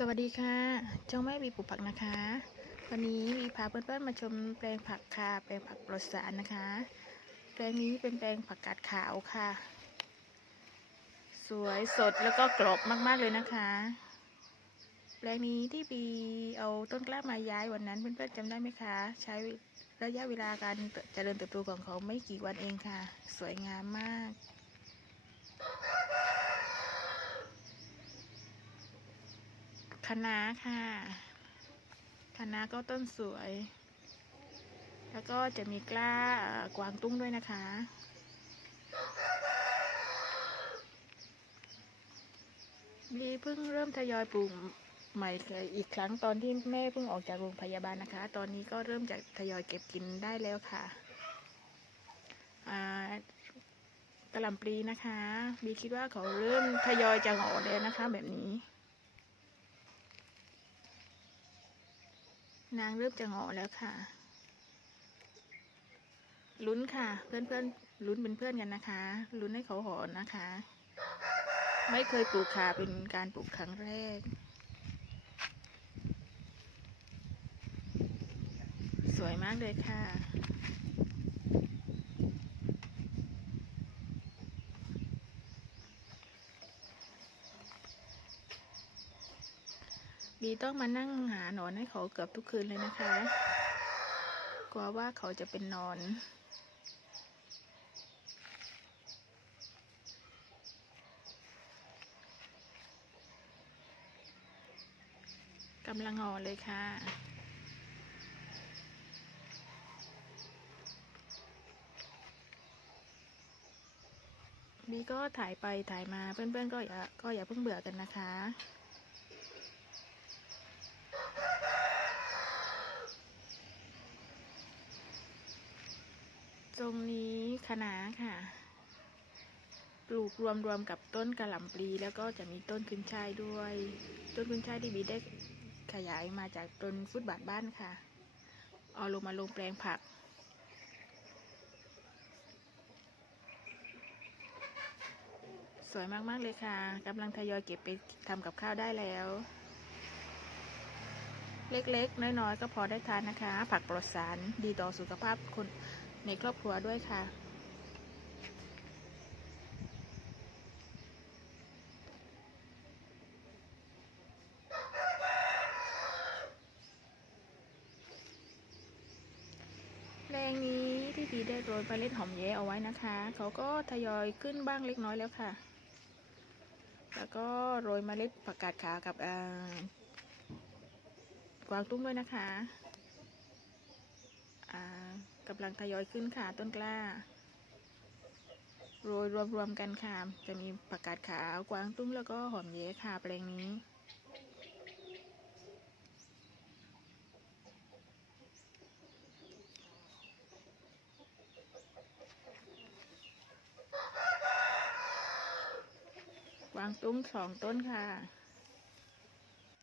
สวัสดีค่ะเจ้าแม่วีปลูกผักนะคะ วันนี้วีพาเพื่อนๆมาชมแปลงผักค่ะ แปลงผักปลอดสารนะคะ แปลงนี้เป็นแปลงผักกาดขาวค่ะ สวยสดแล้วก็กรอบมากๆเลยนะคะ แปลงนี้ที่บีเอาต้นกล้ามาย้ายวันนั้นเพื่อนๆจำได้ไหมคะ ใช้ระยะเวลาการเจริญเติบโตของเขาไม่กี่วันเองค่ะ สวยงามมาก คะน้าค่ะคะน้าก็ต้นสวย แล้วก็จะมีกล้ากวางตุ้งด้วยนะคะบีเพิ่งเริ่มทยอยปลูกใหม่อีกครั้งตอนที่แม่เพิ่งออกจากโรงพยาบาลนะคะ ตอนนี้ก็เริ่มจะทยอยเก็บกินได้แล้วค่ะอ่ากระหล่ำปลีนะคะบีคิดว่าเขาเริ่มทยอยจะหงอแล้วนะคะ แบบนี้ นางเริ่มจะหงอแล้วค่ะ ลุ้นค่ะ เพื่อนเพื่อนๆลุ้นเป็นเพื่อนกันนะคะ ลุ้นให้เขาหอนนะคะ ไม่เคยปลูกคาเป็นการปลูกครั้งแรก สวยมากเลยค่ะ บีต้องมานั่งหาหนอนให้เขาเกือบทุกคืนเลยนะคะ กลัวว่าเขาจะเป็นนอนกำลังห่อเลยค่ะ บีก็ถ่ายไปถ่ายมาเพื่อนๆก็อย่าก็อย่าเพิ่งเบื่อกันนะคะ ตรงนี้คะน้าค่ะ ปลูกรวมรวมกับต้นกระหล่ำปลีแล้วก็จะมีต้นขึ้นช่ายด้วย ต้นขึ้นช่ายที่บีได้ขยายมาจากต้นฟุตบาทบ้านค่ะ เอาลงมาลงแปลงผักสวยมาก ๆ เลยค่ะกำลังทยอยเก็บไปทำกับข้าวได้แล้ว เล็ก ๆ น้อย ๆ ก็พอได้ทานนะคะ ผักปลอดสารดีต่อสุขภาพคน ในครอบครัวด้วยค่ะ แปลงนี้ที่พีได้โรยเมล็ดหอมแย้เอาไว้นะคะ เขาก็ทยอยขึ้นบ้างเล็กน้อยแล้วค่ะ แล้วก็โรยเมล็ดผักกาดขาวกับกวางตุ้งด้วยนะคะำลังทยอยขึ้นค่ะต้นกล้า โรยรวมๆกันค่ะ จะมีผักกาดขาวกวางตุ้งแล้วก็หอมแย้ค่ะแปลงนี้กวางตุ้งสองต้นค่ะ